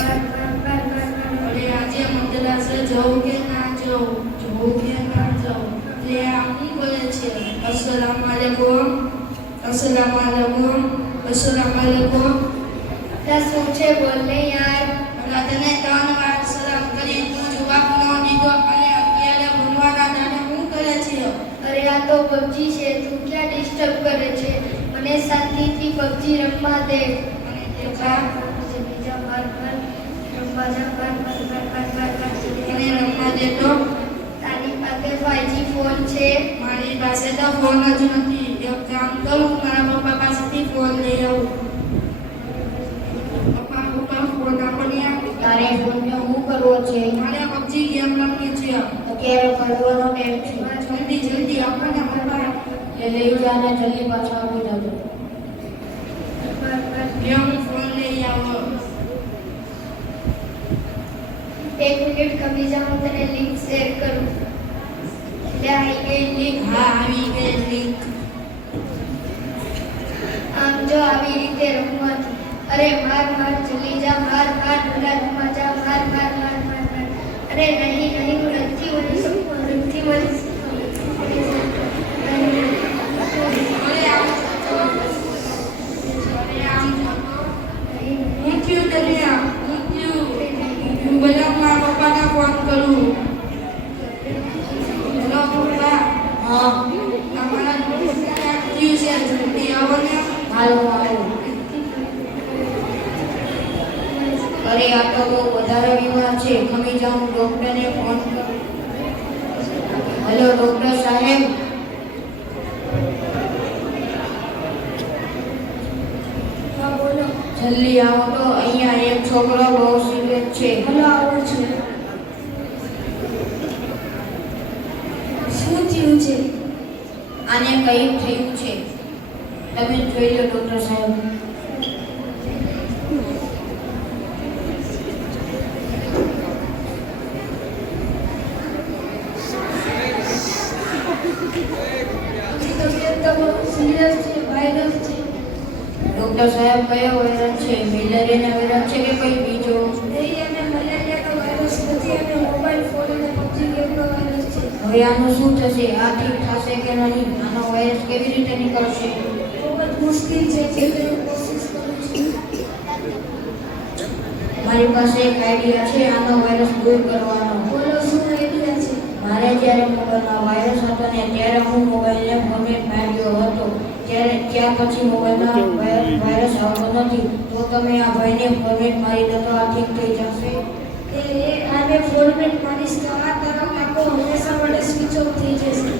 અરે આજે મદ્રાસે જવું કે ના જવું કે ના જવું એટલે આ શું કરે છે? અસલામુ અલૈકુમ અસલામુ અલૈકુમ અસલામુ અલૈકુમ. શું છે? બોલ ને યાર. અલા તને 3 વાર સલામ કરી તું જવાબ ન દીધો અને અત્યારે ભણવાના દાડે શું કરે છે? અરે આ તો પબજી છે, તું ક્યાં ડિસ્ટર્બ કરે છે? મને શાંતિથી પબજી રમવા દે. અને તે જા બીજા માર રમવા જા અને રમવા દે તો તારી પાસે 5G ફોન છે? મારી પાસે તો ફોન જ નથી. એક કામ કરું, મારા પપ્પા પાસેથી ફોન લઈ આવું. પપ્પા ફોન આપો ને. તારે ફોનને હું કરવો છે? મારે પબજી ગેમ રમવી છે. અત્યારે કરવાનો ટાઈમ છે. જલ્દી આપો ને પપ્પા. એ લઈ જા ને જલ્દી પાછો આપી દેજો. ગેમ ફોન લઈ આવો. 1 મિનિટ કમી જા, હું તને લિંક શેર કરું. એટલે આવી ગઈ લિંક. હા આવી ગઈ લિંક. આમ જો આવી રીતે રમવાથી. અરે માર જલ્દી જા, માર પેલા રમવા જા, માર. અરે નહીં હું નથી મળી શકું. હું થયું તને? હું બધા મારા પપ્પાને ફોન કરું. હેલો પપ્પા. હા અમારા દોસ્તને થયું છે, જલ્દી આવો ને. હાલો. અરે આ તો બહુ વધારે બીમાર છે. ખમી જાઉં, ડોક્ટરને ફોન કરું. હેલો ડોક્ટર સાહેબ. હા બોલો. જલ્દી આવો તો, અહીંયા એક છોકરો બહુ સિરિયસ છે. હલો આવું છું. શું થયું છે? આને કંઈક થયું છે. તમે જોઈ લો ડોક્ટર સાહેબ. તબિયત તો બહુ સિરિયસ છે, વાયરસ છે. ડોક્ટર સાહેબ કયો વાયરસ છે? મેલેરિયાનો વાયરસ છે કે કોઈ બીજો? નહીં, અને મલેરિયાનો વાયરસ નથી, અને મોબાઈલ ફોન અને પબજી ગેમનો વાયરસ છે. હવે આનું શું થશે? આ ઠીક થશે કે નહીં? આનો વાયરસ કેવી રીતે નીકળશે? બહુ જ મુશ્કેલ છે, એટલે હું કોશિશ કરું છું. મારી પાસે એક આઈડિયા છે આનો વાયરસ દૂર કરવાનો. બોલો, શું આઈડિયા છે? મારે જ્યારે મોબાઈલમાં વાયરસ હતો ને ત્યારે હું મોબાઈલને ફોર્મેટ માર્યો હતો. ત્યાર પછી મોબાઈલમાં વાયરસ આવતો નથી. તો તમે આ ભાઈને ફોર્મેટ મારી દો તો આ ઠીક થઈ જશે. આને ફોર્મેટ મારીશ તો આ તારા આખો હંમેશા માટે સ્વિચ ઓફ થઈ જશે.